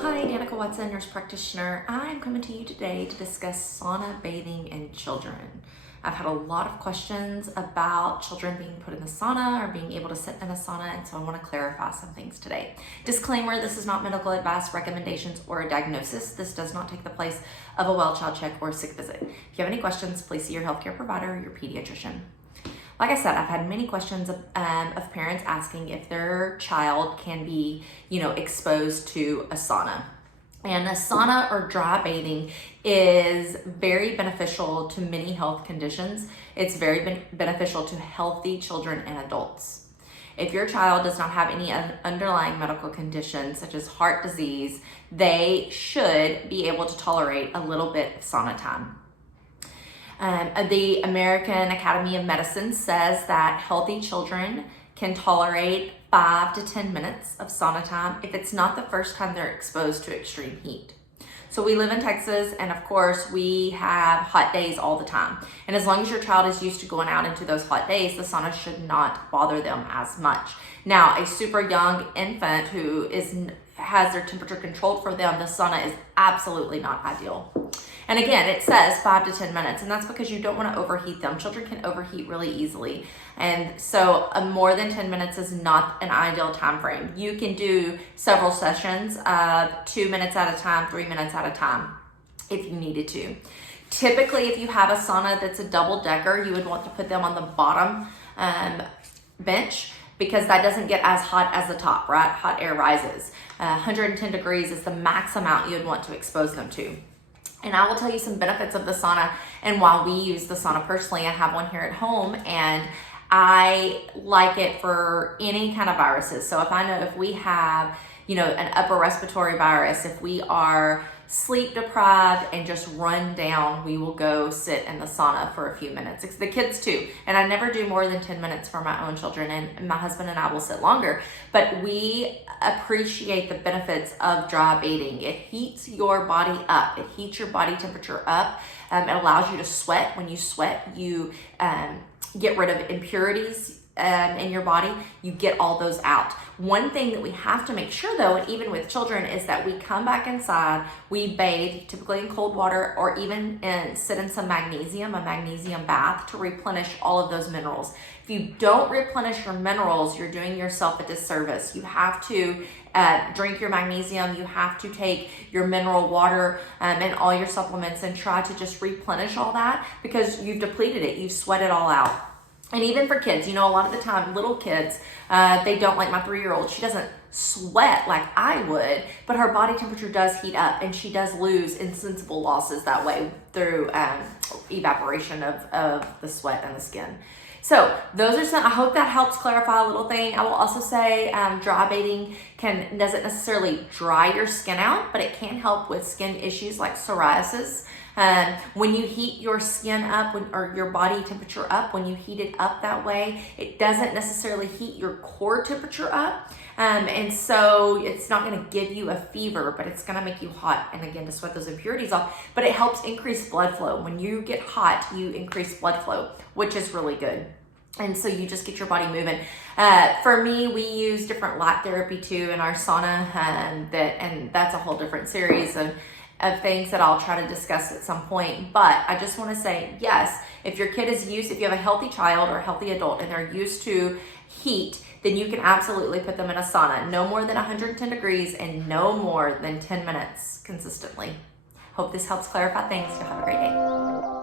Hi, Danika Watson, nurse practitioner. I'm coming to you today to discuss sauna bathing in children. I've had a lot of questions about children being put in the sauna or being able to sit in a sauna, and so I want to clarify some things today. Disclaimer, this is not medical advice, recommendations, or a diagnosis. This does not take the place of a well child check or a sick visit. If you have any questions, please see your healthcare provider or your pediatrician. Like I said, I've had many questions of parents asking if their child can be, exposed to a sauna. And a sauna or dry bathing is very beneficial to many health conditions. It's very beneficial to healthy children and adults. If your child does not have any underlying medical conditions such as heart disease, they should be able to tolerate a little bit of sauna time. The American Academy of Medicine says that healthy children can tolerate 5 to 10 minutes of sauna time if it's not the first time they're exposed to extreme heat. So we live in Texas, and of course we have hot days all the time. And as long as your child is used to going out into those hot days, the sauna should not bother them as much. Now, a super young infant who has their temperature controlled for them, the sauna is absolutely not ideal. And again, it says 5 to 10 minutes, and that's because you don't want to overheat them. Children can overheat really easily. And so more than 10 minutes is not an ideal time frame. You can do several sessions, 2 minutes at a time, 3 minutes at a time, if you needed to. Typically, if you have a sauna that's a double decker, you would want to put them on the bottom bench, because that doesn't get as hot as the top, right? Hot air rises. 110 degrees is the max amount you would want to expose them to. And I will tell you some benefits of the sauna and why we use the sauna personally. I have one here at home, and I like it for any kind of viruses. So if we have, an upper respiratory virus, if we are sleep deprived and just run down, we will go sit in the sauna for a few minutes. It's the kids too. And I never do more than 10 minutes for my own children, and my husband and I will sit longer. But we appreciate the benefits of dry bathing. It heats your body up. It heats your body temperature up. It allows you to sweat. When you sweat, you get rid of impurities in your body. You get all those out. One thing that we have to make sure, though, and even with children, is that we come back inside, we bathe, typically in cold water, or even sit in some magnesium, a magnesium bath, to replenish all of those minerals. If you don't replenish your minerals, you're doing yourself a disservice. You have to drink your magnesium, you have to take your mineral water and all your supplements and try to just replenish all that, because you've depleted it, you've sweat it all out. And even for kids, a lot of the time, little kids, they don't, like my 3-year-old, she doesn't sweat like I would, but her body temperature does heat up, and she does lose insensible losses that way through evaporation of the sweat and the skin. So those are some, I hope that helps clarify a little thing. I will also say dry bathing doesn't necessarily dry your skin out, but it can help with skin issues like psoriasis. When you heat your skin up, or your body temperature up, when you heat it up that way, it doesn't necessarily heat your core temperature up. And so it's not going to give you a fever, but it's going to make you hot, and again, to sweat those impurities off. But it helps increase blood flow. When you get hot, you increase blood flow, which is really good. And so you just get your body moving. For me, we use different light therapy too in our sauna, and that's a whole different series of things that I'll try to discuss at some point. But I just want to say, yes, if your kid is used, if you have a healthy child or a healthy adult and they're used to heat, then you can absolutely put them in a sauna. No more than 110 degrees and no more than 10 minutes consistently. Hope this helps clarify things. You'll have a great day.